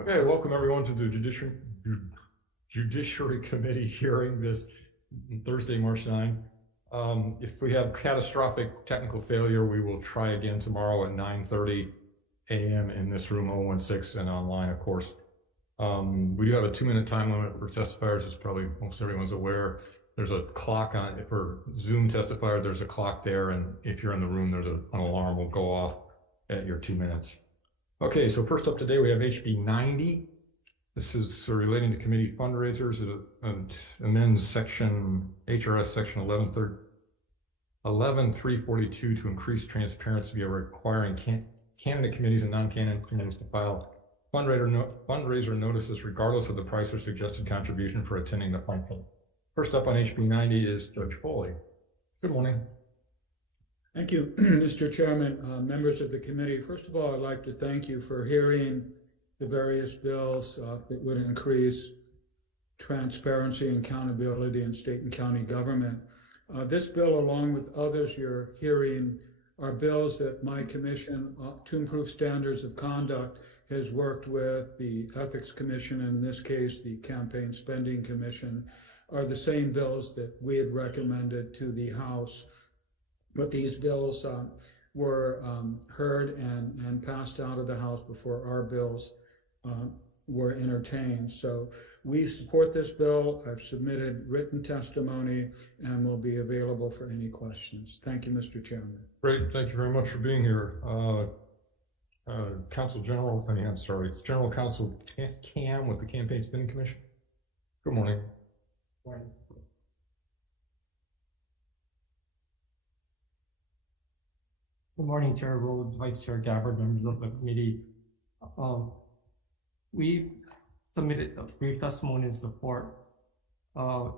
Okay, welcome everyone to the Judiciary Committee hearing this Thursday, March 9. If we have catastrophic technical failure, we will try again tomorrow at 9:30 a.m. in this room 016 and online, of course. We do have a 2-minute time limit for testifiers, as probably most everyone's aware. There's a clock on it for Zoom testifier. There's a clock there, and if you're in the room, there's an alarm will go off at your 2 minutes. Okay, so first up today, we have HB 90. This is relating to committee fundraisers. It amends section HRS section 11342 to increase transparency via requiring candidate committees and non-candidate committees to file fundraiser notices regardless of the price or suggested contribution for attending the function. First up on HB 90 is Judge Foley. Good morning. Thank you, Mr. Chairman, members of the committee. First of all, I'd like to thank you for hearing the various bills that would increase transparency and accountability in state and county government. This bill, along with others you're hearing, are bills that my commission to improve standards of conduct has worked with the Ethics Commission, and in this case, the Campaign Spending Commission, are the same bills that we had recommended to the House. But these bills were heard and passed out of the House before our bills were entertained. So we support this bill. I've submitted written testimony and will be available for any questions. Thank you, Mr. Chairman. Great, thank you very much for being here. General Counsel Cam with the Campaign Spending Commission. Good morning. Morning. Good morning, Chair Rhodes, Vice Chair Gabbard, members of the committee. We submitted a brief testimony in support.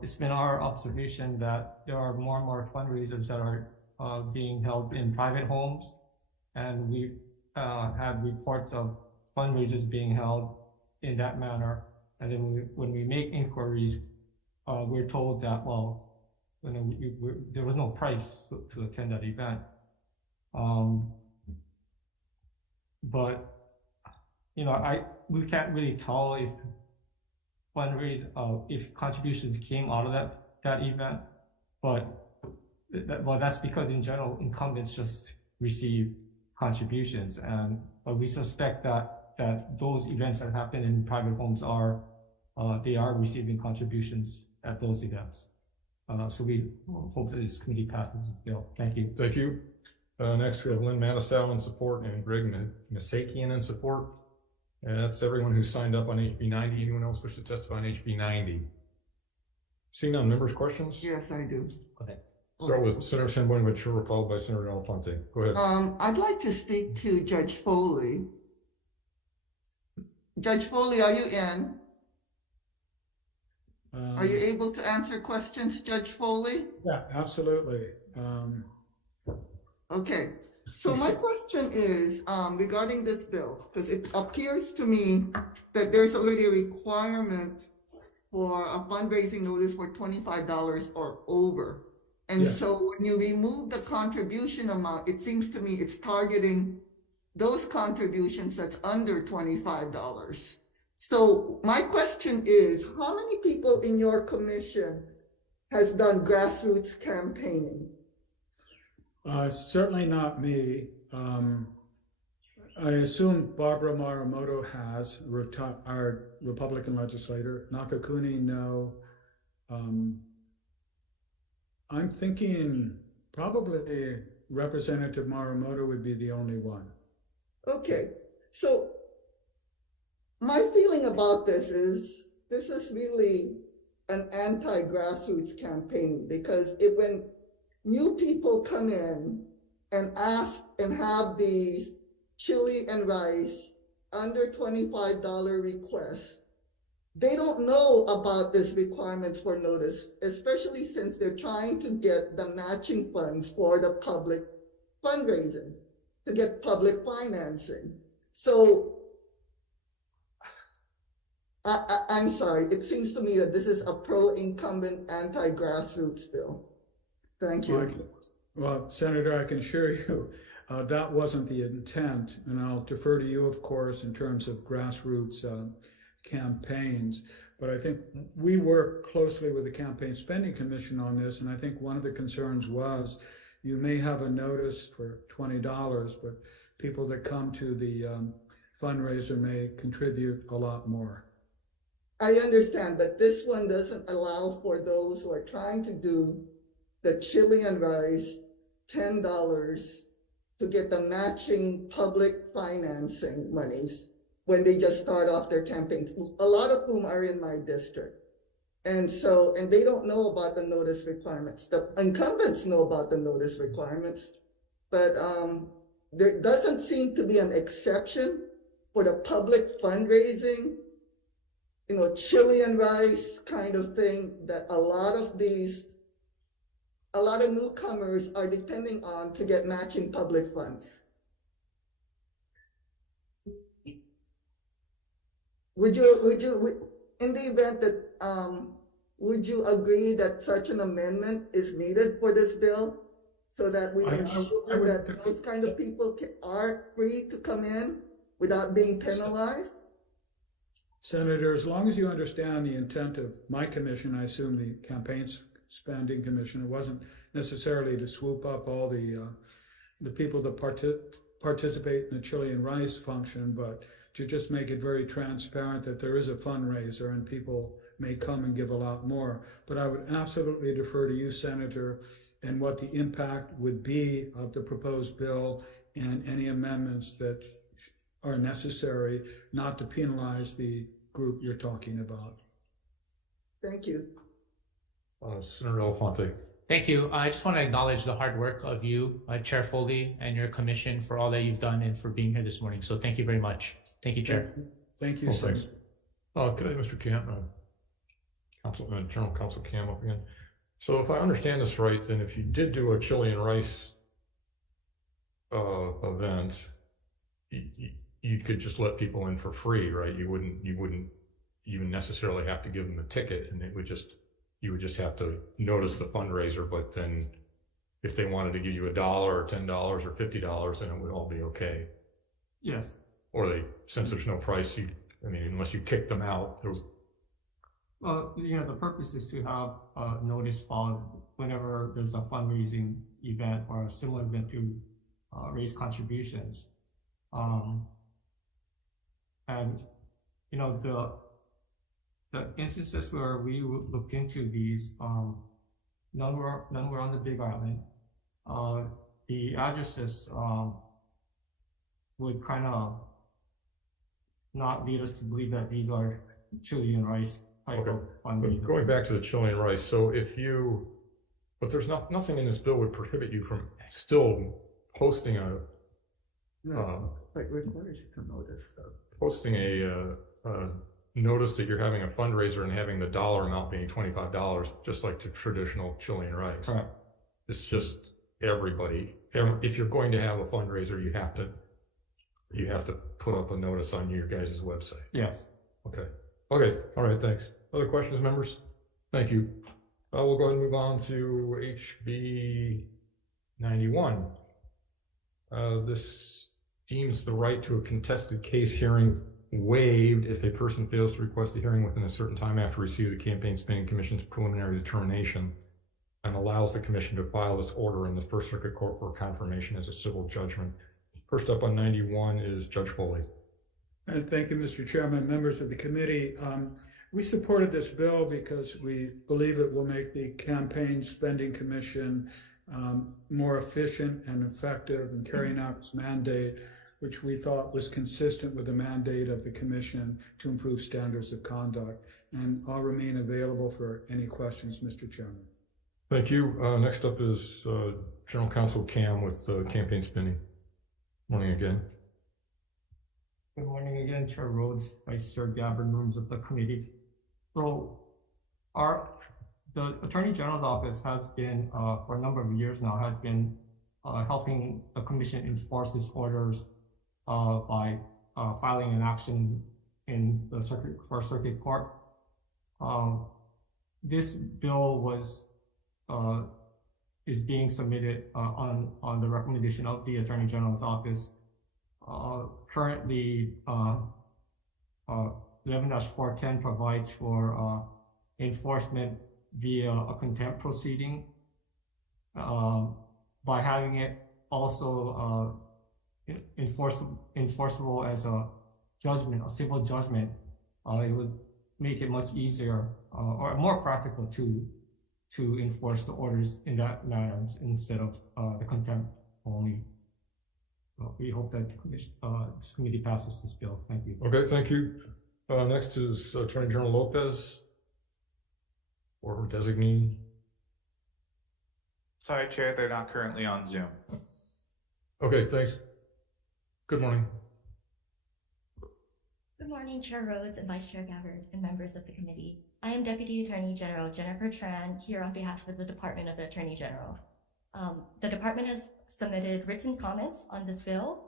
It's been our observation that there are more and more fundraisers that are being held in private homes, and we've had reports of fundraisers being held in that manner. And then when we make inquiries, we're told that, well, there was no price to attend that event. But we can't really tell if if contributions came out of that event, but that's because in general incumbents just receive contributions, and we suspect that those events that happen in private homes are receiving contributions at those events. So we hope that this committee passes this bill. Thank you. Thank you. Next, we have Lynn Matasow in support and Greg Misakian in support. And that's everyone who signed up on HB 90. Anyone else wish to testify on HB 90? Seeing none, members, questions? Yes, I do. Go ahead. Start with Senator San Buenaventura, followed by Senator Alfonte. Go ahead. I'd like to speak to Judge Foley. Judge Foley, are you in? Are you able to answer questions, Judge Foley? Yeah, absolutely. Okay, so my question is regarding this bill, because it appears to me that there's already a requirement for a fundraising notice for $25 or over. And so when you remove the contribution amount, it seems to me it's targeting those contributions that's under $25. So my question is, how many people in your commission has done grassroots campaigning? Certainly not me. I assume Barbara Maramoto has, our Republican legislator. Nakakuni, no. I'm thinking probably Representative Maramoto would be the only one. Okay, so my feeling about this is really an anti-grassroots campaign, because when new people come in and ask and have these chili and rice under $25 requests, they don't know about this requirement for notice, especially since they're trying to get the matching funds for the public fundraising, to get public financing. So I'm sorry, it seems to me that this is a pro-incumbent anti-grassroots bill. Thank you. Well, Senator, I can assure you That wasn't the intent, and I'll defer to you, of course, in terms of grassroots campaigns. But I think we work closely with the Campaign Spending Commission on this, and I think one of the concerns was you may have a notice for $20, but people that come to the fundraiser may contribute a lot more. I understand, but this one doesn't allow for those who are trying to do the chili and rice, $10 to get the matching public financing monies when they just start off their campaigns, a lot of whom are in my district. And they don't know about the notice requirements. The incumbents know about the notice requirements, but there doesn't seem to be an exception for the public fundraising, chili and rice kind of thing that a lot of newcomers are depending on to get matching public funds. Would you, in the event that, would you agree that such an amendment is needed for this bill so that we ensure that those kind of people are free to come in without being penalized? Senator, as long as you understand the intent of my commission, I assume the Campaign Spending Commission, it wasn't necessarily to swoop up all the people that participate in the chili and rice function, but to just make it very transparent that there is a fundraiser and people may come and give a lot more. But I would absolutely defer to you, Senator, and what the impact would be of the proposed bill and any amendments that are necessary not to penalize the group you're talking about. Thank you. Senator Elefante. Thank you. I just want to acknowledge the hard work of you, Chair Foley, and your commission for all that you've done and for being here this morning. So thank you very much. Thank you, Chair. Thank you, Well, Senator. thanks. Could I, Mr. Camp, General Counsel Cam up again? So if I understand this right, then if you did do a chili and rice event, you could just let people in for free, right? You wouldn't even necessarily have to give them a ticket, and you would just have to notice the fundraiser. But then if they wanted to give you $1 or $10 or $50, then it would all be okay. Yes. Or since there's no price, unless you kick them out, Well, the purpose is to have a notice filed whenever there's a fundraising event or a similar event to raise contributions. And the instances where we looked into these, none were on the Big Island. The addresses would kind of not lead us to believe that these are chili and rice type of fundraising. Going back to the chili and rice, so but there's nothing in this bill would prohibit you from still posting requires you to notice. Posting a notice that you're having a fundraiser and having the dollar amount being $25, just like the traditional chili and rice. Correct. It's just everybody. If you're going to have a fundraiser, you have to put up a notice on your guys' website. Yes. Okay. All right. Thanks. Other questions, members? Thank you. We'll go ahead and move on to HB 91. This deems the right to a contested case hearing waived if a person fails to request a hearing within a certain time after receiving the Campaign Spending Commission's preliminary determination, and allows the commission to file this order in the First Circuit Court for confirmation as a civil judgment. First up on 91 is Judge Foley. And thank you, Mr. Chairman, members of the committee. We supported this bill because we believe it will make the Campaign Spending Commission more efficient and effective in carrying out its mandate, which we thought was consistent with the mandate of the commission to improve standards of conduct. And I'll remain available for any questions, Mr. Chairman. Thank you. Next up is General Counsel Cam with Campaign Spending. Morning again. Good morning again, Chair Rhodes, Vice Chair Gabbard, members of the committee. So the Attorney General's office has been, for a number of years now, has been helping the commission enforce these orders by filing an action in the First Circuit Court. This bill was is being submitted on the recommendation of the Attorney General's office. Currently, 11-410 provides for enforcement via a contempt proceeding. By having it also enforceable as a judgment, a civil judgment, it would make it much easier or more practical to enforce the orders in that manner instead of the contempt only. We hope that this committee passes this bill. Thank you. Okay, thank you. Next is Attorney General Lopez or her designee. Sorry, Chair, they're not currently on Zoom. Okay, thanks. Good morning. Good morning, Chair Rhodes and Vice Chair Gabbard and members of the committee. I am Deputy Attorney General Jennifer Tran here on behalf of the Department of the Attorney General. The department has submitted written comments on this bill.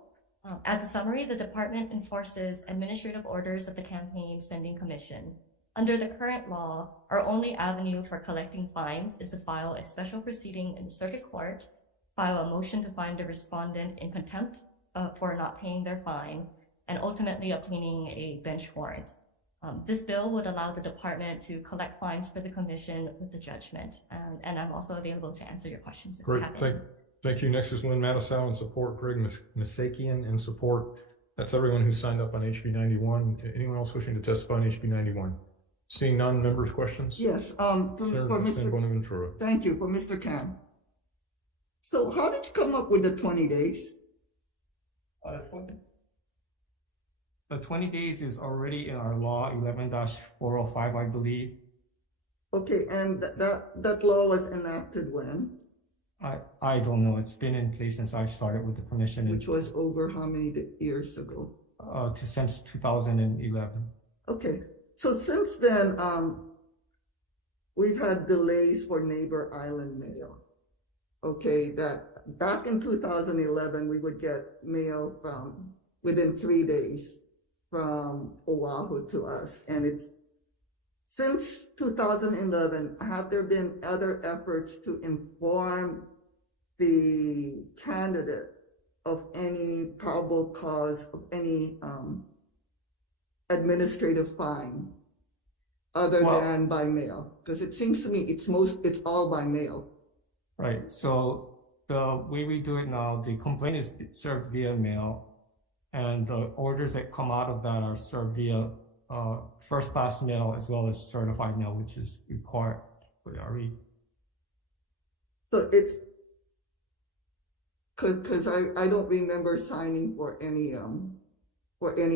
As a summary, the department enforces administrative orders of the Campaign Spending Commission. Under the current law, our only avenue for collecting fines is to file a special proceeding in the circuit court, file a motion to find the respondent in contempt for not paying their fine, and ultimately obtaining a bench warrant. This bill would allow the department to collect fines for the commission with the judgment, and I'm also available to answer your questions if you Great, have any. thank you. Next is Lynn Matasow in support, Greg Misakian in support. That's everyone who signed up on HB 91. Anyone else wishing to testify on HB 91? Seeing none, members' questions? Yes, for Mr. Bonaventura. Thank you, for Mr. Khan. So how did you come up with the 20 days? The 20 days is already in our law, 11-405, I believe. Okay, and that law was enacted when? I don't know. It's been in place since I started with the commission. Which was over how many years ago? Since 2011. Okay, so since then, we've had delays for Neighbor Island mail. Okay, that back in 2011, we would get mail from within 3 days from Oahu to us. And it's since 2011, have there been other efforts to inform the candidate of any probable cause of any administrative fine other than by mail? Because it seems to me it's all by mail. Right. So the way we do it now, the complaint is served via mail, and the orders that come out of that are served via first-class mail as well as certified mail, which is required for the RE. So it's because I don't remember signing for any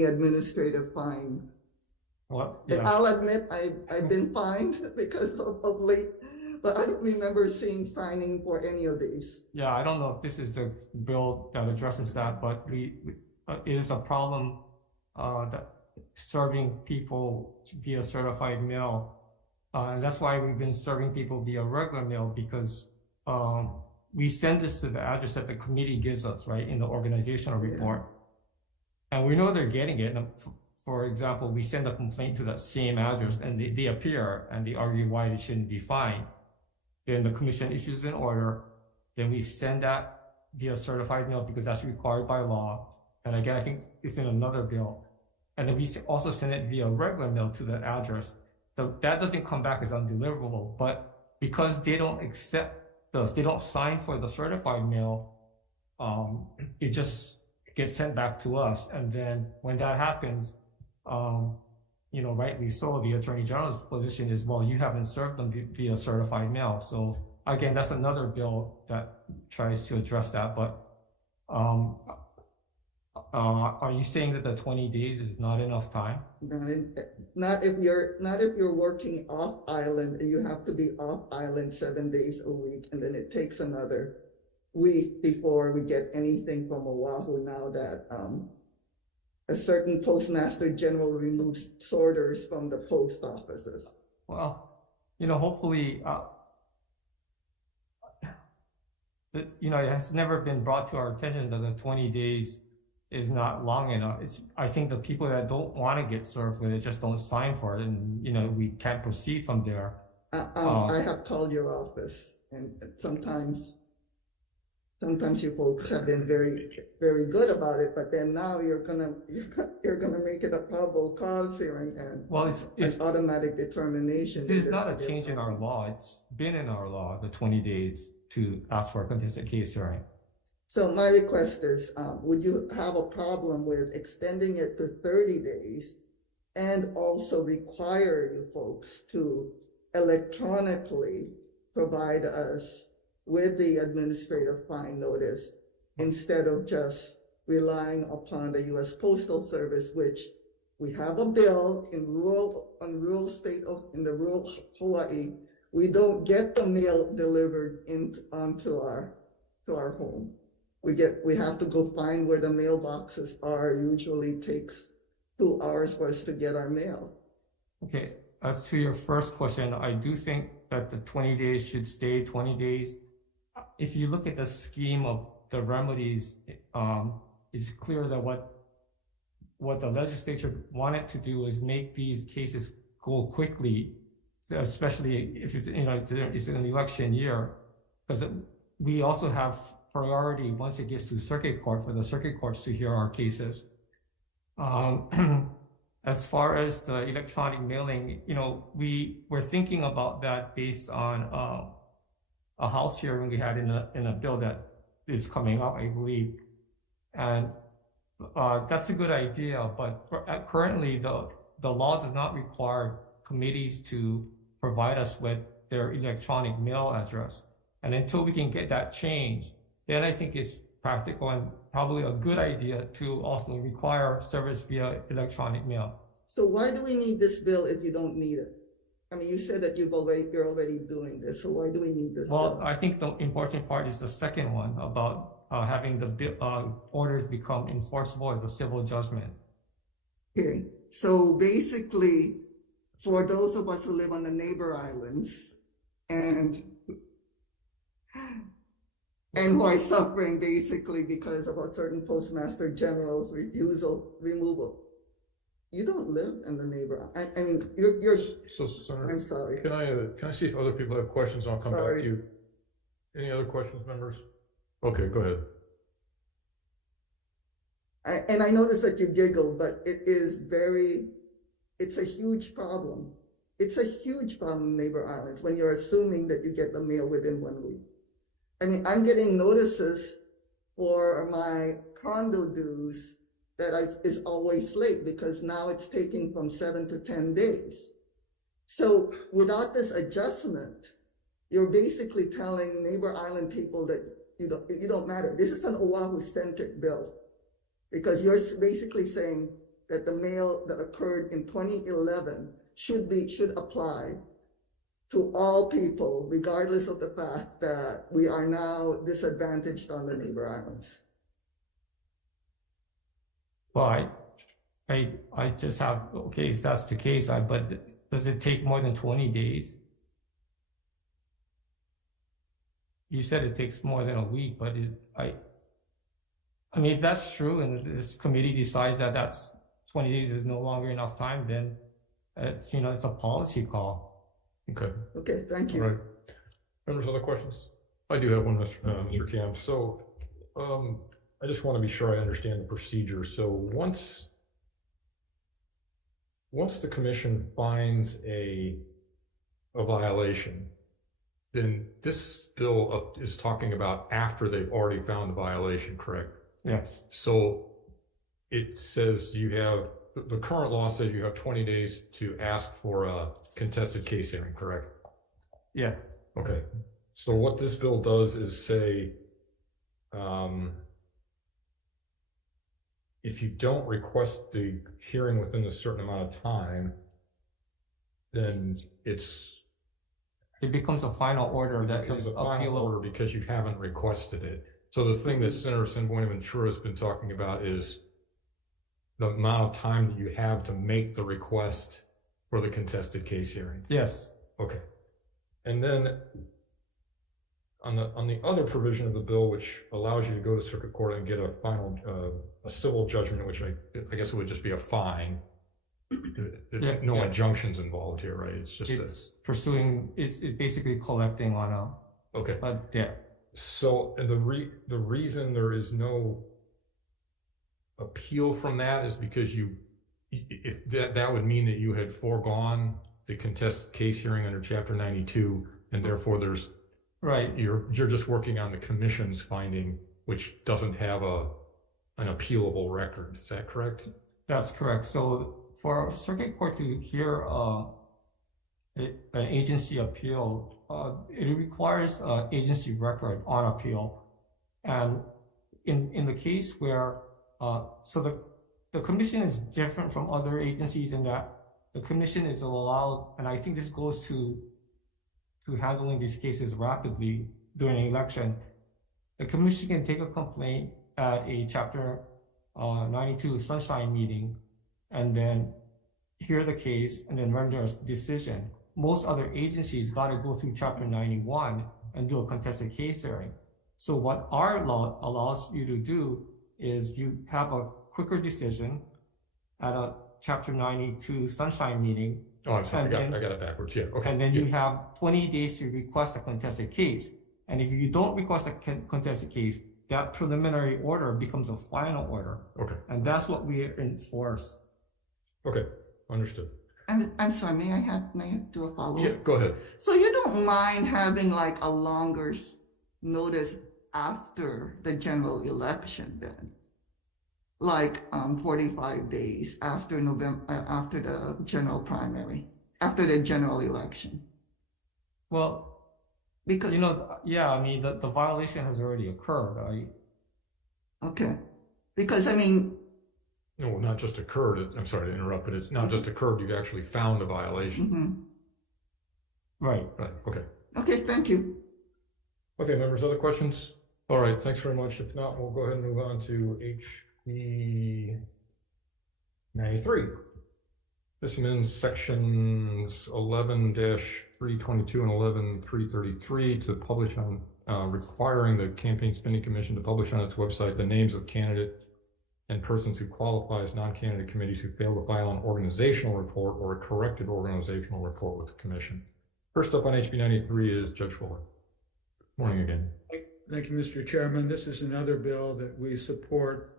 administrative fine. What? Yeah. I'll admit I've been fined because of late, but I don't remember signing for any of these. Yeah, I don't know if this is the bill that addresses that, but it is a problem that serving people via certified mail. And that's why we've been serving people via regular mail, because we send this to the address that the committee gives us, right, in the organizational report. And we know they're getting it. For example, we send a complaint to that same address and they appear and they argue why they shouldn't be fined. Then the commission issues an order. Then we send that via certified mail because that's required by law. And again, I think it's in another bill. And then we also send it via regular mail to that address. That doesn't come back as undeliverable, but because they don't they don't sign for the certified mail, it just gets sent back to us. And then when that happens, rightly so, the Attorney General's position is, well, you haven't served them via certified mail. So again, that's another bill that tries to address that. But are you saying that the 20 days is not enough time? Not if you're working off island and you have to be off island 7 days a week, and then it takes another week before we get anything from Oahu now that a certain Postmaster General removes sorters from the post offices. Well, hopefully, it has never been brought to our attention that the 20 days is not long enough. I think the people that don't want to get served with it just don't sign for it, and we can't proceed from there. I have called your office, and sometimes you folks have been very, very good about it, but then now you're gonna make it a probable cause hearing and Well, it's an automatic determination. this is not a change in our law. It's been in our law, the 20 days to ask for a contested case hearing. So my request is, would you have a problem with extending it to 30 days and also require you folks to electronically provide us with the administrative fine notice instead of just relying upon the U.S. Postal Service, which we have a bill in rural Hawaii. We don't get the mail delivered onto our home. We have to go find where the mailboxes are. Usually takes 2 hours for us to get our mail. Okay, as to your first question, I do think that the 20 days should stay 20 days. If you look at the scheme of the remedies, it's clear that what the legislature wanted to do is make these cases go quickly, especially if it's an election year, because we also have priority once it gets to circuit court for the circuit courts to hear our cases. As far as the electronic mailing, we're thinking about that based on a House hearing we had in a bill that is coming up, I believe, and that's a good idea. But currently, the law does not require committees to provide us with their electronic mail address, and until we can get that changed, then I think it's practical and probably a good idea to also require service via electronic mail. So why do we need this bill if you don't need it? I mean, you said that you're already doing this, so why do we need this bill? I think the important part is the second one about having the orders become enforceable as a civil judgment. Okay, so basically, for those of us who live on the neighbor islands and who are suffering basically because of a certain Postmaster General's removal. You don't live in the neighbor. I mean, you're. So, Senator, I'm sorry. Can I see if other people have questions? I'll come back to you. Any other questions, members? Okay, go ahead. And I noticed that you giggled, but it's a huge problem. It's a huge problem in neighbor islands when you're assuming that you get the mail within 1 week. I mean, I'm getting notices for my condo dues that is always late because now it's taking from 7 to 10 days. So without this adjustment, you're basically telling neighbor island people that you don't matter. This is an Oahu-centric bill because you're basically saying that the mail that occurred in 2011 should apply to all people, regardless of the fact that we are now disadvantaged on the neighbor islands. Well, I just have, okay, if that's the case, but does it take more than 20 days? You said it takes more than a week, but I mean, if that's true and this committee decides that that's 20 days is no longer enough time, then it's a policy call. Okay. Okay, thank you. All right. Members, other questions? I do have one, Mr. Camp. So I just want to be sure I understand the procedure. So once the commission finds a violation, then this bill is talking about after they've already found the violation, correct? Yes. So it says the current law says you have 20 days to ask for a contested case hearing, correct? Yes. Okay. So what this bill does is say, if you don't request the hearing within a certain amount of time, then it becomes a final order that becomes is a final order because you haven't requested it. So the thing that Senator Buenaventura has been talking about is the amount of time that you have to make the request for the contested case hearing. Yes. Okay. And then on the other provision of the bill, which allows you to go to circuit court and get a final a civil judgment, which I guess it would just be a fine. There's no injunctions involved here, right? It's just It's pursuing, it's basically collecting on okay. a debt. So, and the reason there is no appeal from that is because if that would mean that you had foregone the contested case hearing under Chapter 92, and therefore there's Right. you're just working on the commission's finding, which doesn't have an appealable record. Is that correct? That's correct. So for circuit court to hear an agency appeal, it requires an agency record on appeal. And in the case where, so the commission is different from other agencies in that the commission is allowed, and I think this goes to handling these cases rapidly during an election. The commission can take a complaint at a Chapter 92 sunshine meeting and then hear the case and then render a decision. Most other agencies got to go through Chapter 91 and do a contested case hearing. So what our law allows you to do is you have a quicker decision at a Chapter 92 sunshine meeting. Oh, I'm sorry, I got it backwards. Yeah, okay. And then you have 20 days to request a contested case. And if you don't request a contested case, that preliminary order becomes a final order. Okay. And that's what we enforce. Okay, understood. And I'm sorry, may I do a follow-up? Yeah, go ahead. So you don't mind having like a longer notice after the general election then? Like 45 days after after the general primary, after the general election? Well, Because, yeah, I mean, the violation has already occurred, right? okay, because I mean, No, not just occurred. I'm sorry to interrupt, but it's not just occurred. You actually found a violation. mhm. Right. Right. Okay. Okay, thank you. Okay, members, other questions? All right, thanks very much. If not, we'll go ahead and move on to HB 93. This amends sections 11-322 and 11-333 to publish on, requiring the Campaign Spending Commission to publish on its website the names of candidates and persons who qualify as non-candidate committees who fail to file an organizational report or a corrected organizational report with the commission. First up on HB 93 is Judge Fuller. Morning again. Thank you, Mr. Chairman. This is another bill that we support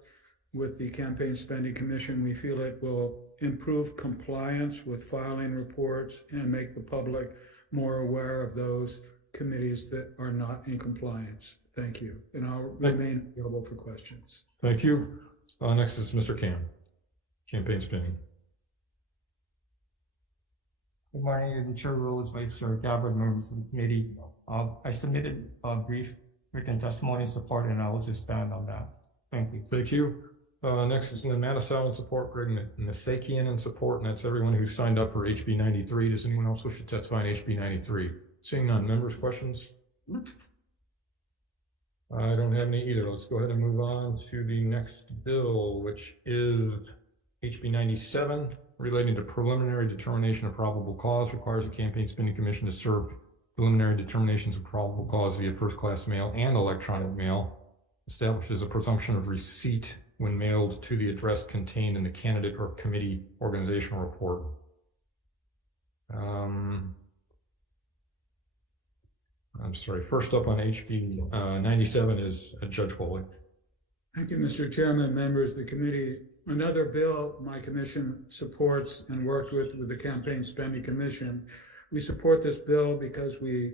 with the Campaign Spending Commission. We feel it will improve compliance with filing reports and make the public more aware of those committees that are not in compliance. Thank you. And I'll remain available for questions. Thank you. Next is Mr. Cam, Campaign Spending. Good morning, Chair Rhodes, Vice Chair Gabbard, members of the committee. I submitted a brief written testimony in support, and I will just stand on that. Thank you. Thank you. Next is Lynn Matasow in support, Greg Nasakian in support, and that's everyone who signed up for HB 93. Does anyone else wish to testify on HB 93? Seeing none, members, questions? I don't have any either. Let's go ahead and move on to the next bill, which is HB 97, relating to preliminary determination of probable cause, requires the Campaign Spending Commission to serve preliminary determinations of probable cause via first-class mail and electronic mail, establishes a presumption of receipt when mailed to the address contained in the candidate or committee organizational report. I'm sorry, first up on HB 97 is Judge Foley. Thank you, Mr. Chairman, members of the committee. Another bill my commission supports and worked with the Campaign Spending Commission. We support this bill because we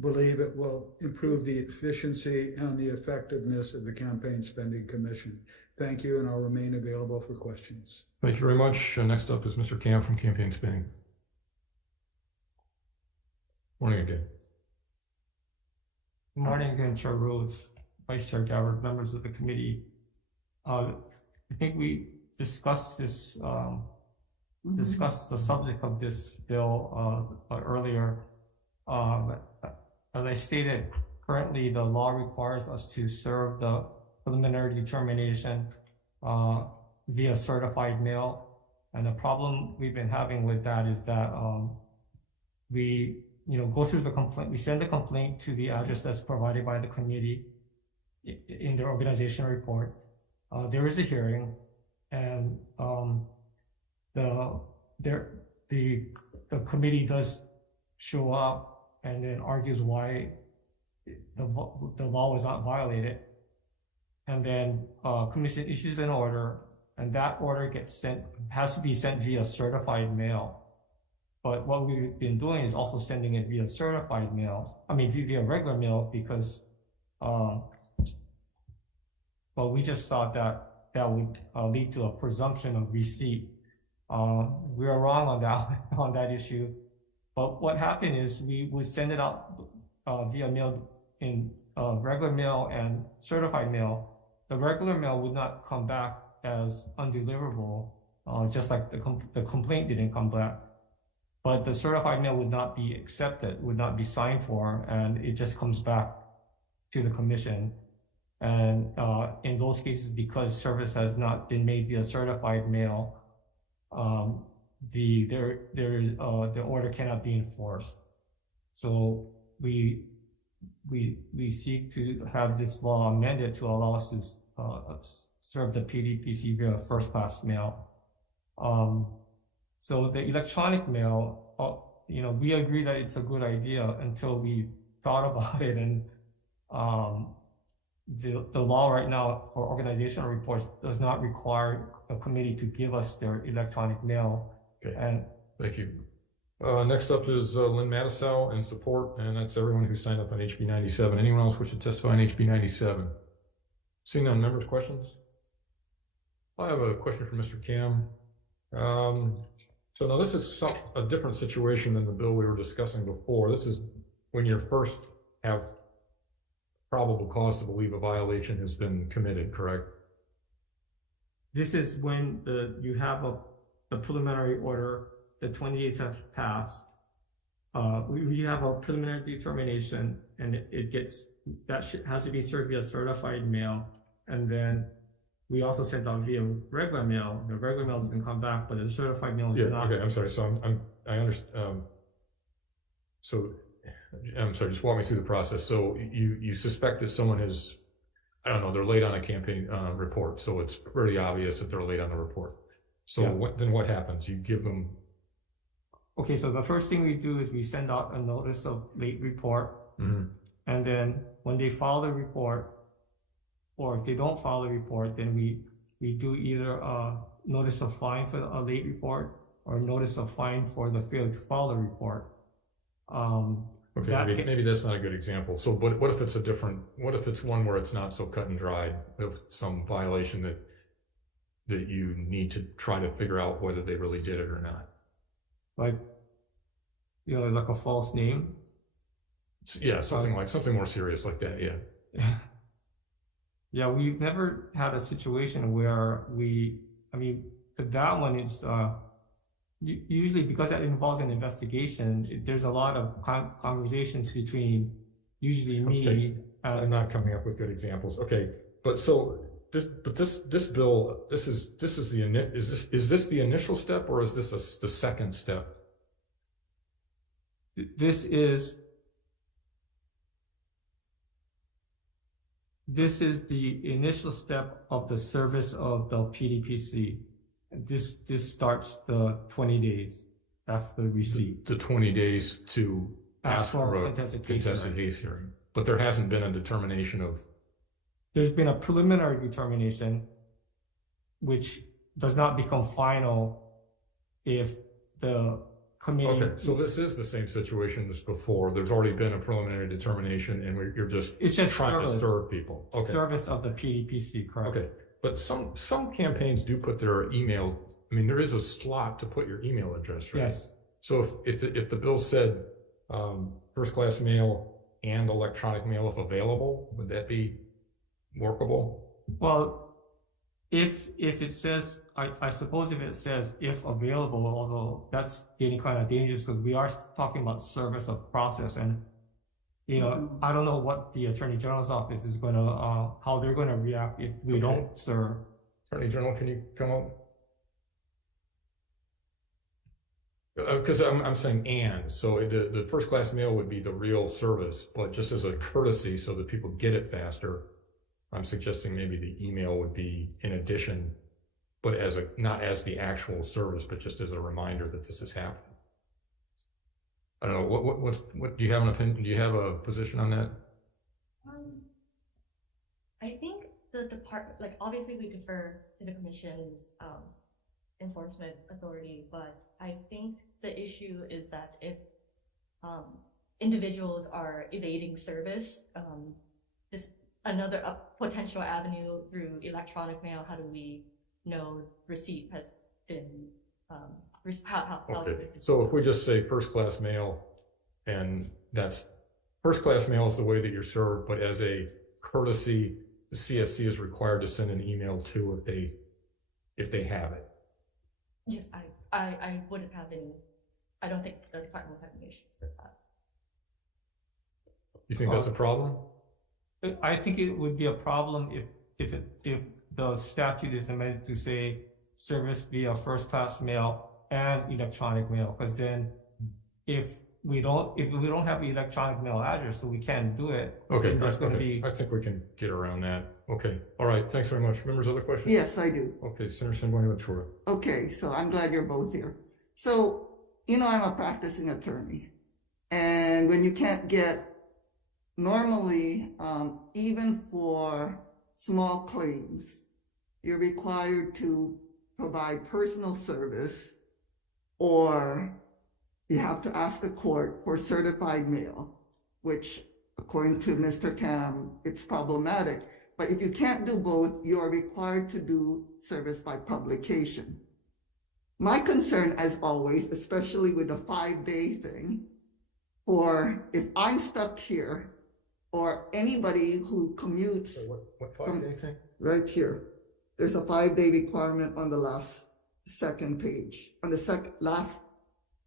believe it will improve the efficiency and the effectiveness of the Campaign Spending Commission. Thank you, and I'll remain available for questions. Thank you very much. Next up is Mr. Cam from Campaign Spending. Morning again. Good morning again, Chair Rhodes, Vice Chair Gabbard, members of the committee. I think we discussed this, discussed the subject of this bill earlier. As I stated, currently the law requires us to serve the preliminary determination via certified mail. And the problem we've been having with that is that we go through the complaint, we send the complaint to the address that's provided by the committee in their organizational report. There is a hearing, and the the committee does show up and then argues why the law was not violated. And then commission issues an order, and that order has to be sent via certified mail. But what we've been doing is also sending it via certified mail. I mean, via regular mail, because we just thought that would lead to a presumption of receipt. We were wrong on that on that issue. But what happened is we would send it out via mail in regular mail and certified mail. The regular mail would not come back as undeliverable, just like the complaint didn't come back. But the certified mail would not be accepted, would not be signed for, and it just comes back to the commission. And in those cases, because service has not been made via certified mail, the order cannot be enforced. So we seek to have this law amended to allow us to serve the PDPC via first-class mail. So the electronic mail, we agree that it's a good idea until we thought about it, and the law right now for organizational reports does not require a committee to give us their electronic mail. Okay. And thank you. Next up is Lynn Matisow in support, and that's everyone who signed up on HB 97. Anyone else wish to testify on HB 97? Seeing none, members, questions? I have a question for Mr. Kim. So now this is a different situation than the bill we were discussing before. This is when you first have probable cause to believe a violation has been committed, correct? this is when you have a preliminary order, the 20 days have passed. We have a preliminary determination, and has to be served via certified mail, and then we also sent out via regular mail. The regular mail doesn't come back, but the certified mail is not. Okay, I'm sorry. So I understand. So I'm sorry. Just walk me through the process. So you suspect that someone is, I don't know, they're late on a campaign report. So it's pretty obvious that they're late on the report. So Yeah. then what happens? You give them. Okay, so the first thing we do is we send out a notice of late report, and then when they file the report, or if they don't file the report, then we do either a notice of fine for a late report or notice of fine for the failure to file the report. Okay, maybe that's not a good example. So what if it's what if it's one where it's not so cut and dried? If it's some violation that you need to try to figure out whether they really did it or not? Like, like a false name. Yeah, something more serious like that. Yeah. Yeah, we've never had a situation where that one is usually, because that involves an investigation. There's a lot of conversations between usually me. Okay. I'm not coming up with good examples. Okay, but this bill, is this the initial step, or is this the second step? This is the initial step of the service of the PDPC. This starts the 20 days after receipt. The 20 days to ask for a contested case hearing. But there hasn't been a determination of. There's been a preliminary determination, which does not become final if the committee. Okay, so this is the same situation as before. There's already been a preliminary determination, and you're just trying to stir people. Okay. Service of the PDPC, correct? Okay, but some campaigns do put their email. I mean, there is a slot to put your email address, right? Yes. So if the bill said first class mail and electronic mail if available, would that be workable? Well, if it says, I suppose if it says if available, although that's getting kind of dangerous because we are talking about service of process, and I don't know what the Attorney General's office is going to, how they're going to react if we don't serve. Attorney General, can you come up? Because I'm saying so the first class mail would be the real service, but just as a courtesy so that people get it faster, I'm suggesting maybe the email would be in addition but not as the actual service, but just as a reminder that this is happening. I don't know, what do you have an opinion? Do you have a position on that? I think the department, like, obviously we defer to the commission's enforcement authority, but I think the issue is that if individuals are evading service, this another potential avenue through electronic mail. How do we know receipt has been how Okay, so if we just say first class mail, and that's first class mail is the way that you're served, but as a courtesy, the CSC is required to send an email to if they have it. Yes, I wouldn't have any. I don't think the department will have any issues with that. You think that's a problem? I think it would be a problem if the statute is amended to say service via first class mail and electronic mail, because then if we don't have the electronic mail address, so we can't do it. Okay, there's going to be. I think we can get around that. Okay, all right. Thanks very much. Members, other questions? Yes, I do. Okay, Senator Sanguino Ventura. Okay, so I'm glad you're both here. So, I'm a practicing attorney, and when you can't get, normally, even for small claims, you're required to provide personal service, or you have to ask the court for certified mail, which, according to Mr. Tam, it's problematic. But if you can't do both, you are required to do service by publication. My concern, as always, especially with the 5-day thing, or if I'm stuck here, or anybody who commutes. So what 5-day thing? Right here. There's a 5-day requirement on the second page, on the last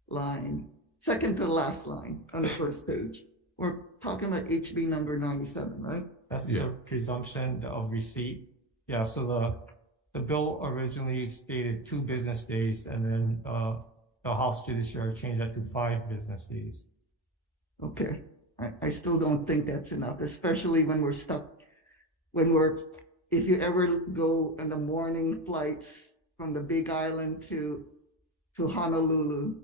line, second to the last line on the first page. We're talking about HB number 97, right? That's the presumption of receipt. Yeah, so the bill originally stated 2 business days, and then the House Judiciary changed that to 5 business days. Okay, I still don't think that's enough, especially when we're stuck, if you ever go on the morning flights from the Big Island to Honolulu,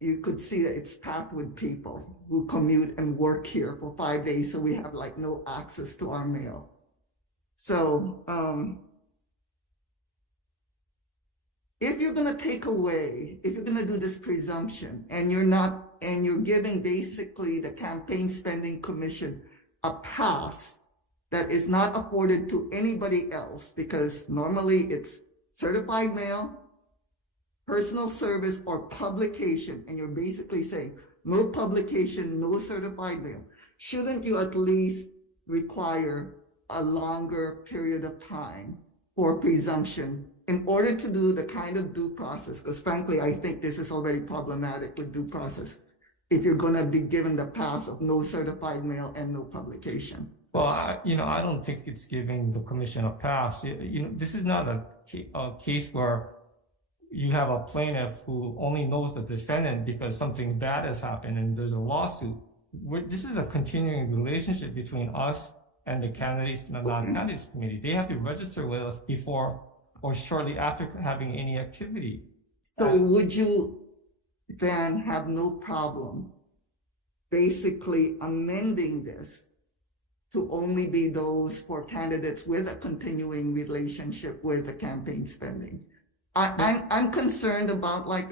you could see that it's packed with people who commute and work here for 5 days, so we have like no access to our mail. So if you're gonna if you're gonna do this presumption, and you're giving basically the Campaign Spending Commission a pass that is not afforded to anybody else, because normally it's certified mail, personal service, or publication, and you're basically saying no publication, no certified mail. Shouldn't you at least require a longer period of time for presumption in order to do the kind of due process? Because frankly, I think this is already problematic with due process if you're going to be given the pass of no certified mail and no publication. Well, I don't think it's giving the commission a pass. This is not a case where you have a plaintiff who only knows the defendant because something bad has happened and there's a lawsuit. This is a continuing relationship between us and the candidates and the non-candidates committee. They have to register with us before or shortly after having any activity. So would you then have no problem basically amending this to only be those for candidates with a continuing relationship with the campaign spending? I'm concerned about like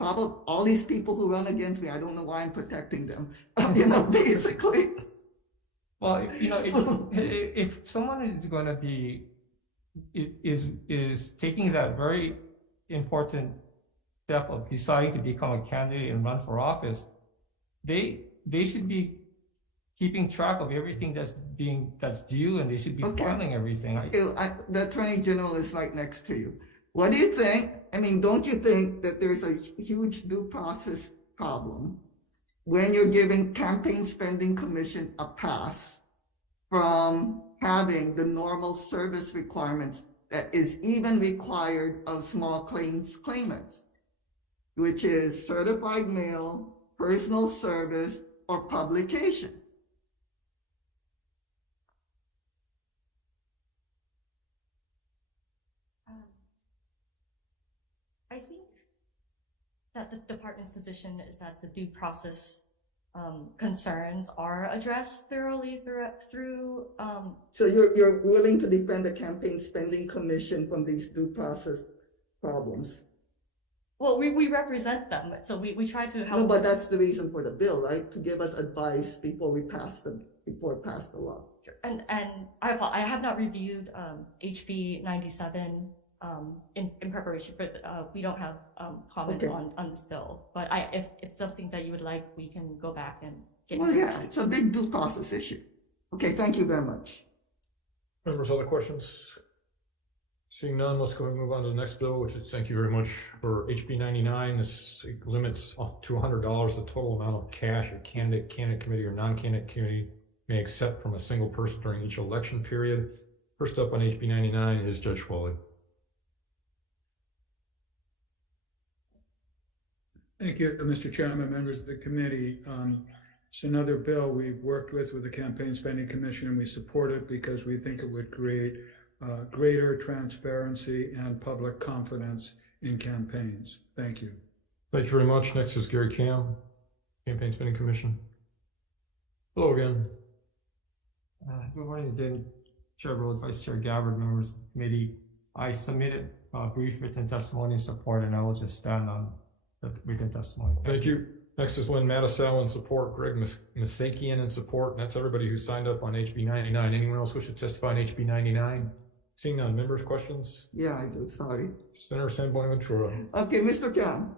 all these people who run against me. I don't know why I'm protecting them, basically. Well, if someone is going to be, is taking that very important step of deciding to become a candidate and run for office, they should be keeping track of everything that's due, and they should be filing everything. The Attorney General is right next to you. What do you think? I mean, don't you think that there's a huge due process problem when you're giving Campaign Spending Commission a pass from having the normal service requirements that is even required of small claims claimants, which is certified mail, personal service, or publication? that the department's position is that the due process concerns are addressed thoroughly through. So you're willing to defend the Campaign Spending Commission from these due process problems? Well, we represent them, so we try to help. No, but that's the reason for the bill, right? To give us advice before it passed the law. And I have not reviewed HB 97 in preparation, but we don't have comment on this bill. But if it's something that you would like, we can go back and get. Well, yeah, it's a big due process issue. Okay, thank you very much. Members, other questions? Seeing none, let's go ahead and move on to the next bill, which is, thank you very much, for HB 99. This limits to $100 the total amount of cash a candidate committee, or non-candidate committee may accept from a single person during each election period. First up on HB 99 is Judge Foley. Thank you, Mr. Chairman, members of the committee. It's another bill we've worked with the Campaign Spending Commission, and we support it because we think it would create greater transparency and public confidence in campaigns. Thank you. Thank you very much. Next is Gary Cam, Campaign Spending Commission. Hello again. Good morning again, Chair Rhodes, Vice Chair Gabbard, members of the committee. I submitted brief written testimony in support, and I will just stand on the written testimony. Thank you. Next is Lynn Matasow in support, Greg Misakian in support, and that's everybody who signed up on HB 99. Anyone else wish to testify on HB 99? Seeing none, members, questions? Yeah, I do, sorry. Senator San Bonaventura. Okay, Mr. Khan,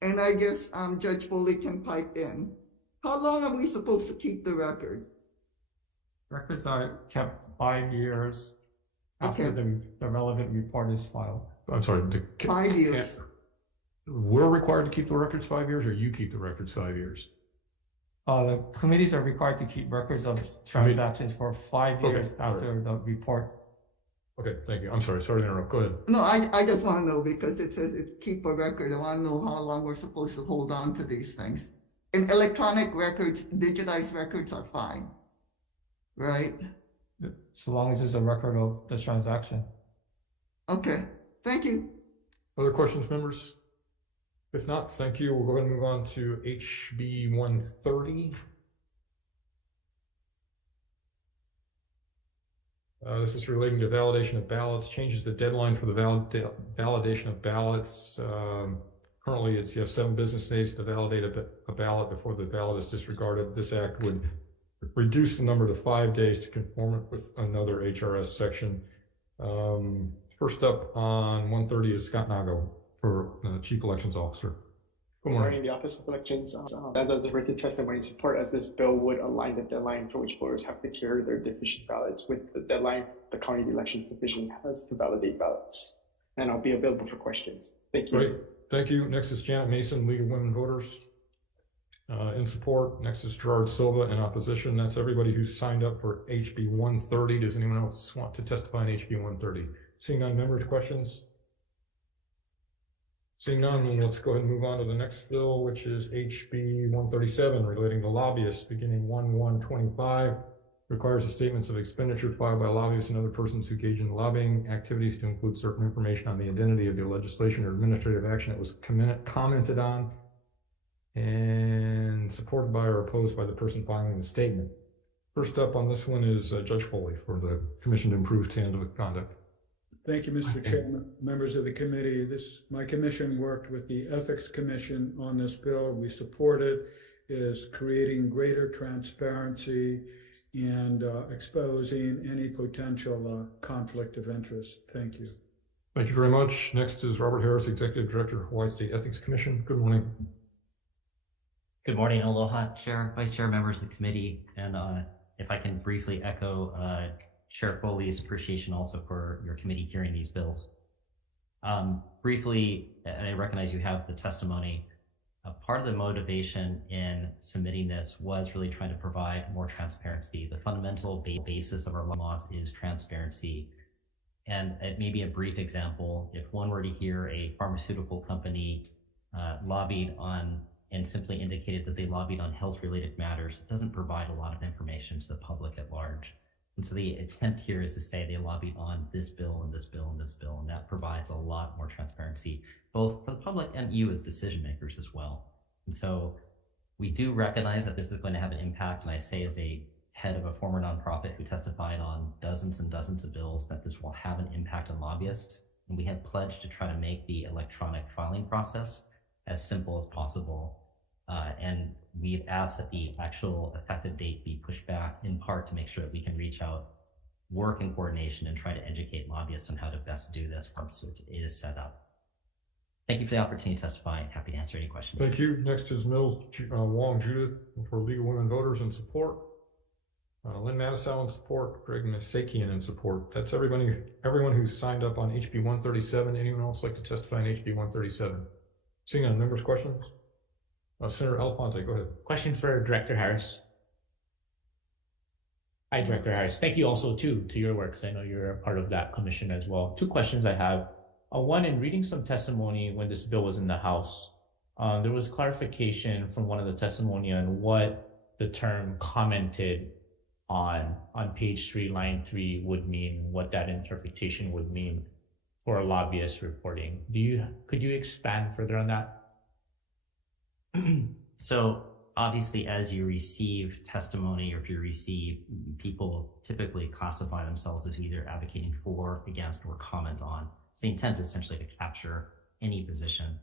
and I guess Judge Foley can pipe in. How long are we supposed to keep the record? Records are kept 5 years after the relevant report is filed. I'm sorry. 5 years. We're required to keep the records 5 years, or you keep the records 5 years? The committees are required to keep records of transactions for 5 years after the report. Okay, thank you. I'm sorry to interrupt. Go ahead. No, I just want to know, because it says keep a record. I want to know how long we're supposed to hold on to these things. And electronic records, digitized records are fine, right? So long as there's a record of the transaction. Okay, thank you. Other questions, members? If not, thank you. We'll go ahead and move on to HB 130. This is relating to validation of ballots, changes the deadline for the validation of ballots. Currently, it's 7 business days to validate a ballot before the ballot is disregarded. This act would reduce the number to 5 days to conform it with another HRS section. First up on 130 is Scott Nago for Chief Elections Officer. Good morning, the Office of Elections. That the written testimony support, as this bill would align the deadline for which voters have to carry their deficient ballots with the deadline the County Elections Division has to validate ballots. And I'll be available for questions. Thank you. Great, thank you. Next is Janet Mason, League of Women Voters. In support. Next is Gerard Silva in opposition. That's everybody who signed up for HB 130. Does anyone else want to testify on HB 130? Seeing none, members, questions? Seeing none, let's go ahead and move on to the next bill, which is HB 137, relating to lobbyists, beginning 1/1/25. Requires the statements of expenditure filed by lobbyists and other persons who engage in lobbying activities to include certain information on the identity of the legislation or administrative action that was commented on and supported by or opposed by the person filing the statement. First up on this one is Judge Foley for the Commission to Improve Standards of Conduct. Thank you, Mr. Chairman, members of the committee. My commission worked with the Ethics Commission on this bill. We support it. Is creating greater transparency and exposing any potential conflict of interest. Thank you. Thank you very much. Next is Robert Harris, Executive Director, Hawaii State Ethics Commission. Good morning. Good morning, aloha, Chair, Vice Chair, members of the committee, and if I can briefly echo Chair Foley's appreciation also for your committee hearing these bills. Briefly, I recognize you have the testimony. Part of the motivation in submitting this was really trying to provide more transparency. The fundamental basis of our laws is transparency. And maybe a brief example, if one were to hear a pharmaceutical company lobbied on and simply indicated that they lobbied on health-related matters, it doesn't provide a lot of information to the public at large. And so the attempt here is to say they lobbied on this bill and this bill and this bill, and that provides a lot more transparency, both for the public and you as decision makers as well. And so we do recognize that this is going to have an impact, and I say as a head of a former nonprofit who testified on dozens and dozens of bills that this will have an impact on lobbyists, and we have pledged to try to make the electronic filing process as simple as possible. And we've asked that the actual effective date be pushed back in part to make sure that we can reach out, work in coordination, and try to educate lobbyists on how to best do this once it is set up. Thank you for the opportunity to testify. Happy to answer any questions. Thank you. Next is Mills Wong Judith for League of Women Voters in support. Lynn Mattisau in support. Greg Misakian in support. That's everyone who's signed up on HB 137. Anyone else like to testify on HB 137? Seeing none, members' questions? Senator Alponte, go ahead. Question for Director Harris. Hi, Director Harris. Thank you also to your work, because I know you're a part of that commission as well. Two questions I have. One, in reading some testimony when this bill was in the House, there was clarification from one of the testimony on what the term commented on page 3, line 3 would mean, what that interpretation would mean for a lobbyist reporting. Could you expand further on that? So obviously, as you receive testimony, or if you receive, people typically classify themselves as either advocating for, against, or comment on. So the intent is essentially to capture any position.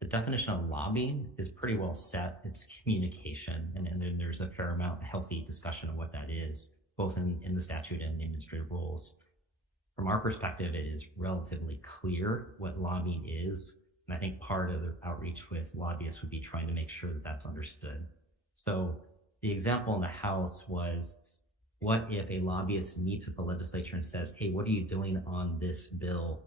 The definition of lobbying is pretty well set. It's communication, and then there's a fair amount of healthy discussion of what that is, both in the statute and the administrative rules. From our perspective, it is relatively clear what lobbying is. And I think part of the outreach with lobbyists would be trying to make sure that that's understood. So the example in the House was, what if a lobbyist meets with the legislature and says, hey, what are you doing on this bill?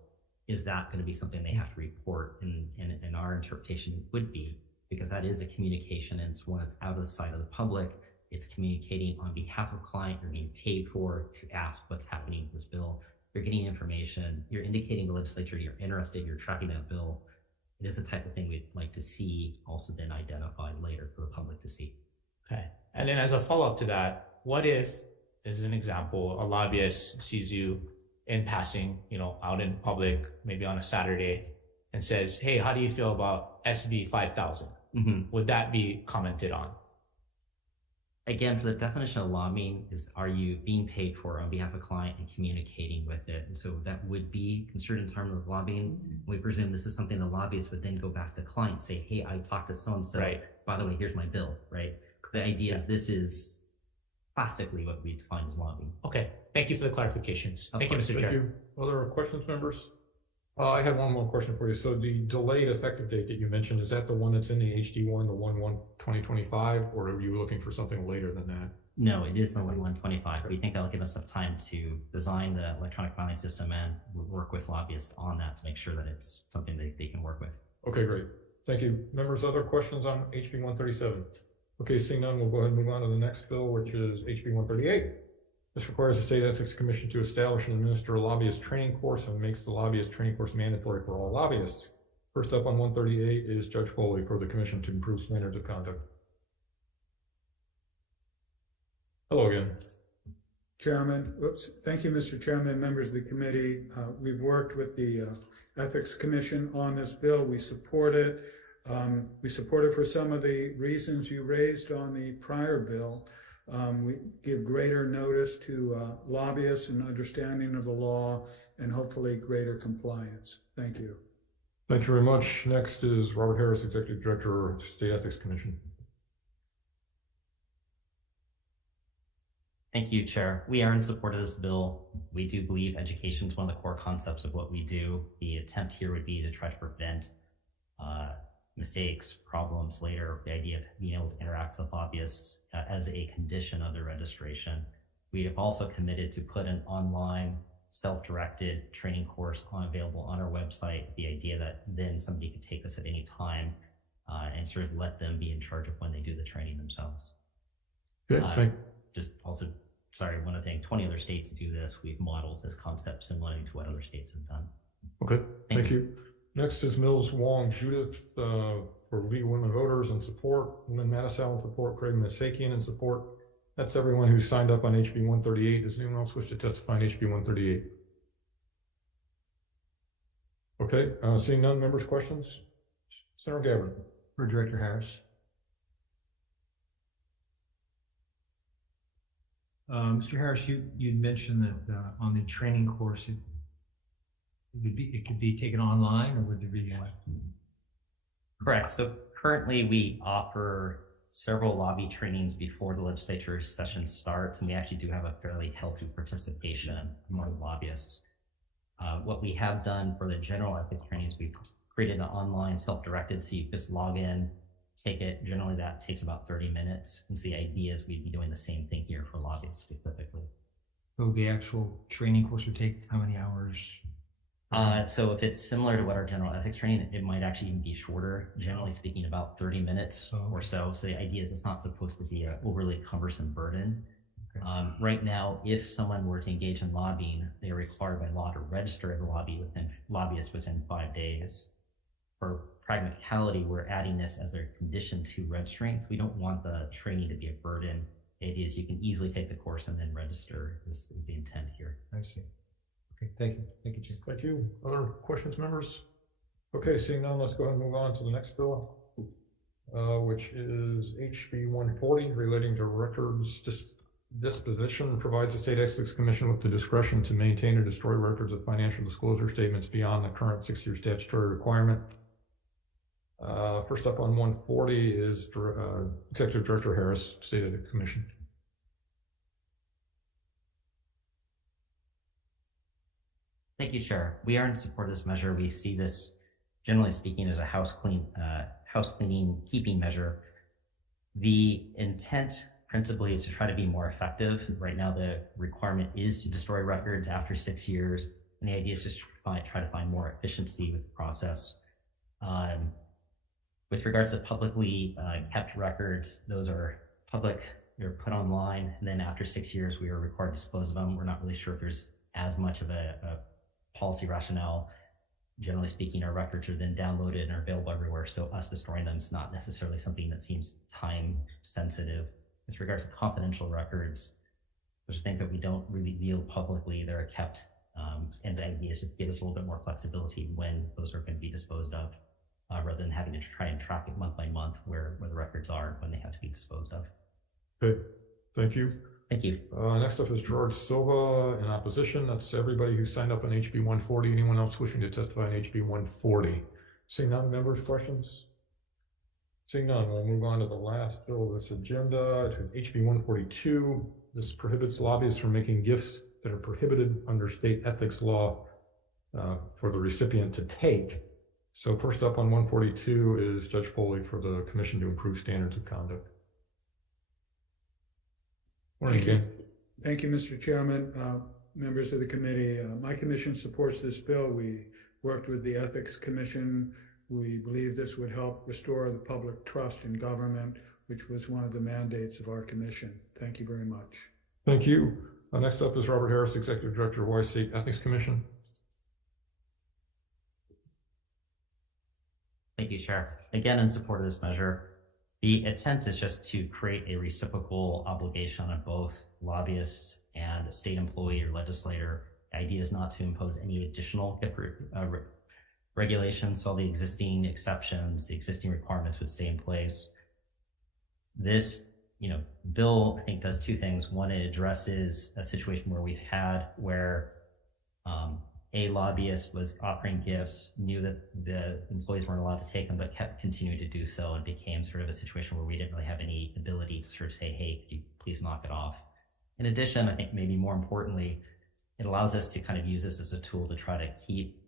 Is that going to be something they have to report? And our interpretation would be, because that is a communication, and it's one that's out of the sight of the public. It's communicating on behalf of a client you're being paid for to ask what's happening with this bill. You're getting information, you're indicating to the legislature you're interested, you're tracking that bill. It is the type of thing we'd like to see also then identified later for the public to see. Okay. And then as a follow-up to that, what if, as an example, a lobbyist sees you in passing, out in public, maybe on a Saturday, and says, hey, how do you feel about SB 5000? Mm-hmm. Would that be commented on? Again, for the definition of lobbying is, are you being paid for on behalf of a client and communicating with it? And so that would be considered in terms of lobbying. We presume this is something the lobbyist would then go back to the client and say, hey, I talked to so-and-so, right. By the way, here's my bill, right? The idea is this is classically what we define as lobbying. Okay, thank you for the clarifications. Thank you, Mr. Chair. Thank you. Other questions, members? I have one more question for you. So the delayed effective date that you mentioned, is that the one that's in the HD1, the 1/1/2025, or are you looking for something later than that? No, it is the 1/1/25. We think that'll give us enough time to design the electronic filing system and work with lobbyists on that to make sure that it's something that they can work with. Okay, great. Thank you. Members, other questions on HB 137? Okay, seeing none, we'll go ahead and move on to the next bill, which is HB 138. This requires the State Ethics Commission to establish and administer a lobbyist training course and makes the lobbyist training course mandatory for all lobbyists. First up on 138 is Judge Foley for the Commission to improve standards of conduct. Hello again. Chairman, thank you, Mr. Chairman, members of the committee. We've worked with the Ethics Commission on this bill. We support it. We support it for some of the reasons you raised on the prior bill. We give greater notice to lobbyists and understanding of the law, and hopefully greater compliance. Thank you. Thank you very much. Next is Robert Harris, Executive Director of State Ethics Commission. Thank you, Chair. We are in support of this bill. We do believe education is one of the core concepts of what we do. The attempt here would be to try to prevent mistakes, problems later, the idea of being able to interact with lobbyists as a condition of their registration. We have also committed to put an online self-directed training course available on our website, the idea that then somebody could take this at any time and sort of let them be in charge of when they do the training themselves. Good, just also, sorry, one other thing, 20 other states do this. We've modeled this concept similarly to what other states have done. Okay, thank you. Next is Mills Wong Judith for League of Women Voters in support, Lynn Mattisau in support, Craig Misakian in support. That's everyone who signed up on HB 138. Does anyone else wish to testify on HB 138? Okay, seeing none, members' questions? Senator Gabbard. For Director Harris. Mr. Harris, you mentioned that on the training course, it could be taken online, or would there be one? Correct. So currently we offer several lobby trainings before the legislature session starts, and we actually do have a fairly healthy participation among lobbyists. What we have done for the general ethics trainings, we've created an online self-directed, so you just log in, take it. Generally that takes about 30 minutes. And so the idea is we'd be doing the same thing here for lobbyists specifically. So the actual training course would take how many hours? So if it's similar to what our general ethics training, it might actually even be shorter, generally speaking about 30 minutes or so. So the idea is it's not supposed to be an overly cumbersome burden. Okay. Right now, if someone were to engage in lobbying, they are required by law to register as a lobbyist within 5 days. For practicality, we're adding this as a condition to registering. So we don't want the training to be a burden. The idea is you can easily take the course and then register. This is the intent here. I see. Okay, thank you. Thank you, Chief. Thank you. Other questions, members? Okay, seeing none, let's go ahead and move on to the next bill, which is HB 140, relating to records disposition. Provides the State Ethics Commission with the discretion to maintain or destroy records of financial disclosure statements beyond the current 6-year statutory requirement. First up on 140 is Executive Director Harris, State of the Commission. Thank you, Chair. We are in support of this measure. We see this, generally speaking, as a house cleaning keeping measure. The intent principally is to try to be more effective. Right now, the requirement is to destroy records after 6 years, and the idea is just try to find more efficiency with the process. With regards to publicly kept records, those are public, they're put online, and then after 6 years, we are required to dispose of them. We're not really sure if there's as much of a policy rationale. Generally speaking, our records are then downloaded and are available everywhere, so us destroying them is not necessarily something that seems time sensitive. With regards to confidential records, there's things that we don't really reveal publicly that are kept, and the idea is to give us a little bit more flexibility when those are going to be disposed of, rather than having to try and track it month by month where the records are when they have to be disposed of. Okay, thank you. Thank you. Next up is George Silva in opposition. That's everybody who signed up on HB 140. Anyone else wishing to testify on HB 140? Seeing none, members, questions? Seeing none, we'll move on to the last bill of this agenda, to HB 142. This prohibits lobbyists from making gifts that are prohibited under state ethics law for the recipient to take. So first up on 142 is Judge Foley for the Commission to Improve Standards of Conduct. Morning again. Thank you, Mr. Chairman, members of the committee. My commission supports this bill. We worked with the Ethics Commission. We believe this would help restore the public trust in government, which was one of the mandates of our commission. Thank you very much. Thank you. Next up is Robert Harris, Executive Director of Hawai'i State Ethics Commission. Thank you, Chair. Again, in support of this measure, the intent is just to create a reciprocal obligation on both lobbyists and a state employee or legislator. The idea is not to impose any additional regulations, so all the existing exceptions, the existing requirements would stay in place. This, bill, I think, does two things. One, it addresses a situation where a lobbyist was offering gifts, knew that the employees weren't allowed to take them, but kept continuing to do so, and became sort of a situation where we didn't really have any ability to sort of say, hey, could you please knock it off? In addition, I think maybe more importantly, it allows us to kind of use this as a tool to try to keep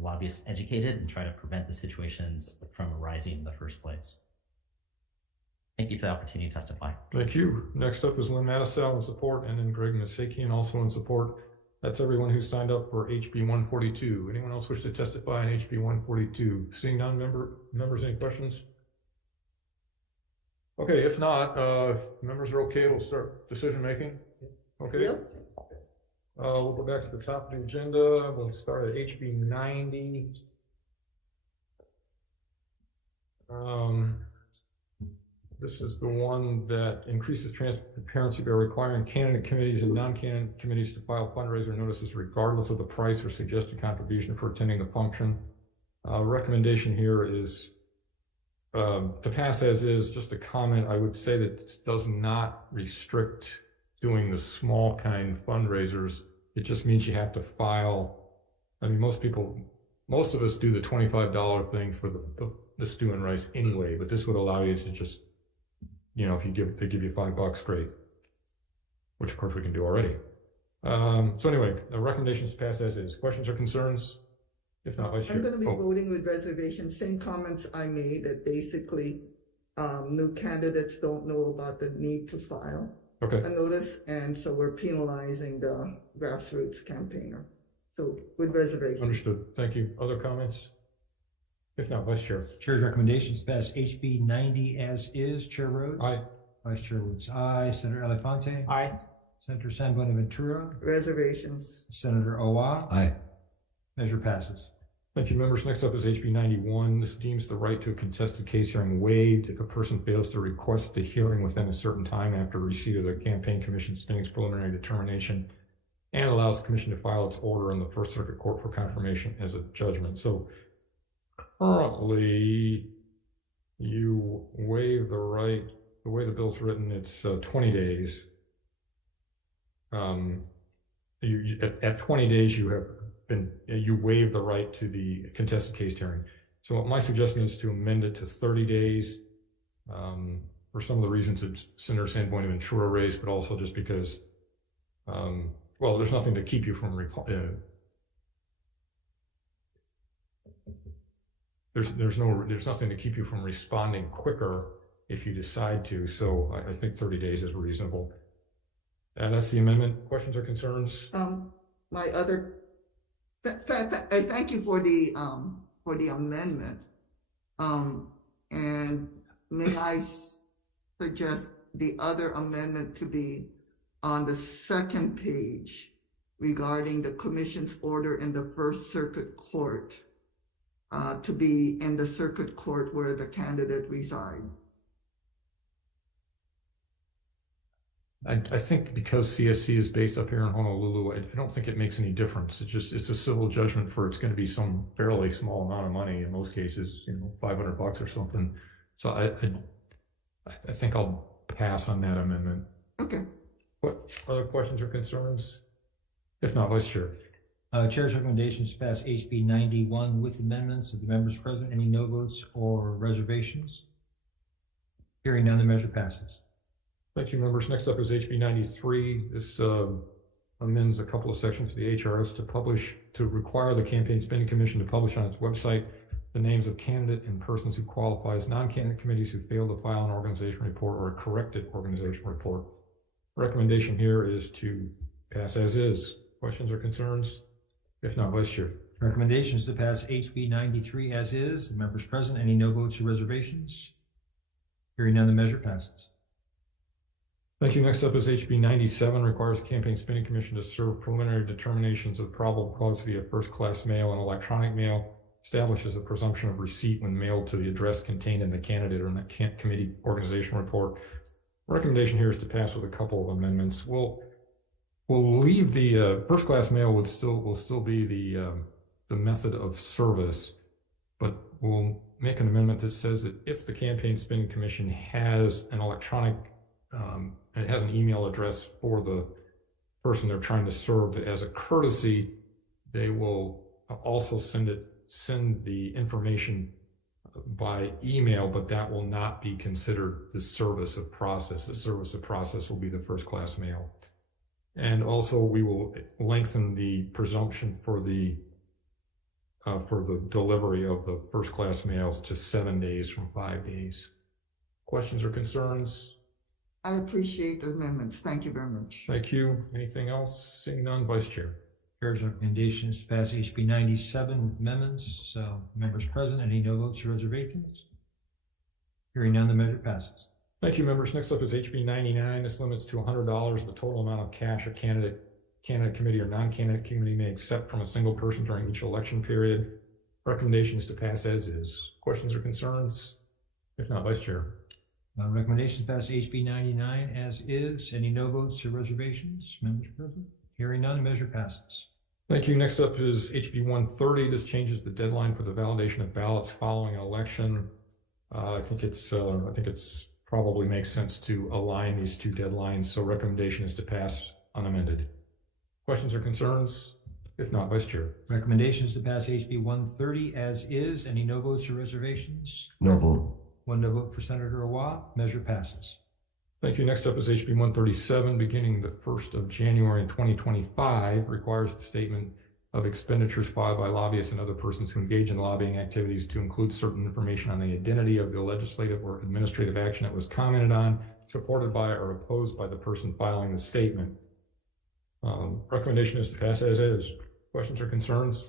lobbyists educated and try to prevent the situations from arising in the first place. Thank you for the opportunity to testify. Thank you. Next up is Lynn Mattisell in support, and then Greg Masakian also in support. That's everyone who signed up for HB 142. Anyone else wish to testify on HB 142? Seeing none, members, any questions? Okay, if not, if members are okay, we'll start decision making. Okay. Yep. We'll go back to the top of the agenda. We'll start at HB 90. This is the one that increases transparency by requiring candidate committees and non-candidate committees to file fundraiser notices regardless of the price or suggested contribution for attending the function. Recommendation here is to pass as is. Just a comment, I would say that this does not restrict doing the small kind fundraisers. It just means you have to file. I mean, most of us do the $25 thing for the stew and rice anyway, but this would allow you to just, you know, if they give you $5, great. Which of course we can do already. So anyway, the recommendations pass as is. Questions or concerns? If not, Vice Chair. I'm going to be voting with reservation. Same comments I made, that basically new candidates don't know about the need to file a notice, and so we're penalizing the grassroots campaigner. So with reservation. Understood. Thank you. Other comments? If not, Vice Chair. Chair's recommendations pass HB 90 as is. Chair Rhodes? Aye. Vice Chair votes aye. Senator Elefante? Aye. Senator San Buenaventura? Reservations. Senator Owa? Aye. Measure passes. Thank you, members. Next up is HB 91. This deems the right to a contested case hearing waived if a person fails to request the hearing within a certain time after receipt of the Campaign Commission spending's preliminary determination, and allows the commission to file its order in the First Circuit Court for confirmation as a judgment. So currently, you waive the right. The way the bill's written, it's 20 days. At 20 days, you waive the right to the contested case hearing. So my suggestion is to amend it to 30 days for some of the reasons that Senator San Buenaventura raised, but also just because, well, there's nothing to keep you from there's nothing to keep you from responding quicker if you decide to. So I think 30 days is reasonable. And that's the amendment. Questions or concerns? My other. I thank you for the amendment. And may I suggest the other amendment to be on the second page regarding the commission's order in the First Circuit Court to be in the circuit court where the candidate resides. I think because CSC is based up here in Honolulu, I don't think it makes any difference. It's a civil judgment for, it's going to be some fairly small amount of money in most cases, you know, $500 or something. So I think I'll pass on that amendment. Okay. What other questions or concerns? If not, Vice Chair. Chair's recommendations pass HB 91 with amendments of the members present. Any no votes or reservations? Hearing none, the measure passes. Thank you, members. Next up is HB 93. This amends a couple of sections of the HRS to require the Campaign Spending Commission to publish on its website the names of candidate and persons who qualify as non-candidate committees who fail to file an organization report or a corrected organization report. Recommendation here is to pass as is. Questions or concerns? If not, Vice Chair. Recommendations to pass HB 93 as is. The members present, any no votes or reservations? Hearing none, the measure passes. Thank you. Next up is HB 97, requires the Campaign Spending Commission to serve preliminary determinations of probable cause via first-class mail and electronic mail, establishes a presumption of receipt when mailed to the address contained in the candidate or committee organization report. Recommendation here is to pass with a couple of amendments. We'll leave the first-class mail will still be the method of service, but we'll make an amendment that says that if the Campaign Spending Commission has an electronic it has an email address for the person they're trying to serve, that as a courtesy, they will also send the information by email, but that will not be considered the service of process. The service of process will be the first-class mail. And also we will lengthen the presumption for the delivery of the first-class mails to 7 days from 5 days. Questions or concerns? I appreciate the amendments. Thank you very much. Thank you. Anything else? Seeing none, Vice Chair. Chair's recommendations to pass HB 97 with amendments. Members present, any no votes or reservations? Hearing none, the measure passes. Thank you, members. Next up is HB 99. This limits to $100 the total amount of cash a candidate committee or non-candidate committee may accept from a single person during each election period. Recommendation is to pass as is. Questions or concerns? If not, Vice Chair. Recommendations to pass HB 99 as is. Any no votes or reservations? Members present? Hearing none, the measure passes. Thank you. Next up is HB 130. This changes the deadline for the validation of ballots following an election. I think it's probably makes sense to align these two deadlines. So recommendation is to pass unamended. Questions or concerns? If not, Vice Chair. Recommendations to pass HB 130 as is. Any no votes or reservations? No vote. One no vote for Senator Awa. Measure passes. Thank you. Next up is HB 137, beginning the 1st of January in 2025, requires the statement of expenditures filed by lobbyists and other persons who engage in lobbying activities to include certain information on the identity of the legislative or administrative action that was commented on, supported by, or opposed by the person filing the statement. Recommendation is to pass as is. Questions or concerns?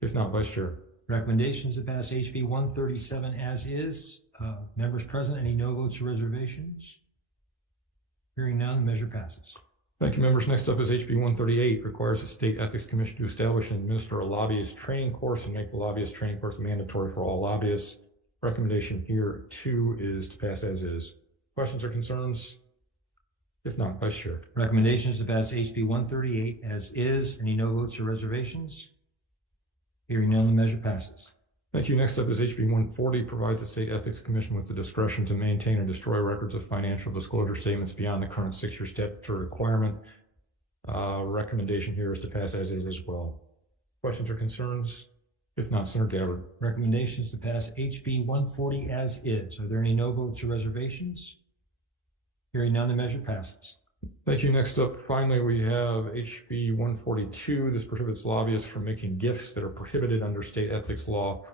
If not, Vice Chair. Recommendations to pass HB 137 as is. Members present, any no votes or reservations? Hearing none, the measure passes. Thank you, members. Next up is HB 138, requires the State Ethics Commission to establish and administer a lobbyist training course and make the lobbyist training course mandatory for all lobbyists. Recommendation here, too, is to pass as is. Questions or concerns? If not, Vice Chair. Recommendations to pass HB 138 as is. Any no votes or reservations? Hearing none, the measure passes. Thank you. Next up is HB 140, provides the State Ethics Commission with the discretion to maintain or destroy records of financial disclosure statements beyond the current 6-year statutory requirement. Recommendation here is to pass as is well. Questions or concerns? If not, Senator Gabbard. Recommendations to pass HB 140 as is. Are there any no votes or reservations? Hearing none, the measure passes. Thank you. Next up, finally, we have HB 142. This prohibits lobbyists from making gifts that are prohibited under state ethics law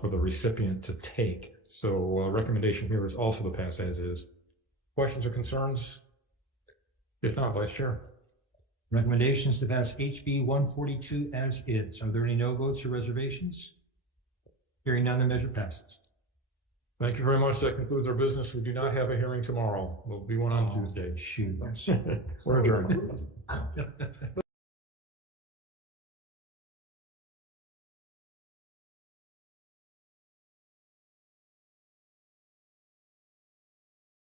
for the recipient to take. So recommendation here is also to pass as is. Questions or concerns? If not, Vice Chair. Recommendations to pass HB 142 as is. Are there any no votes or reservations? Hearing none, the measure passes. Thank you very much. That concludes our business. We do not have a hearing tomorrow. There'll be one on Tuesday. Shoot. We're adjourned.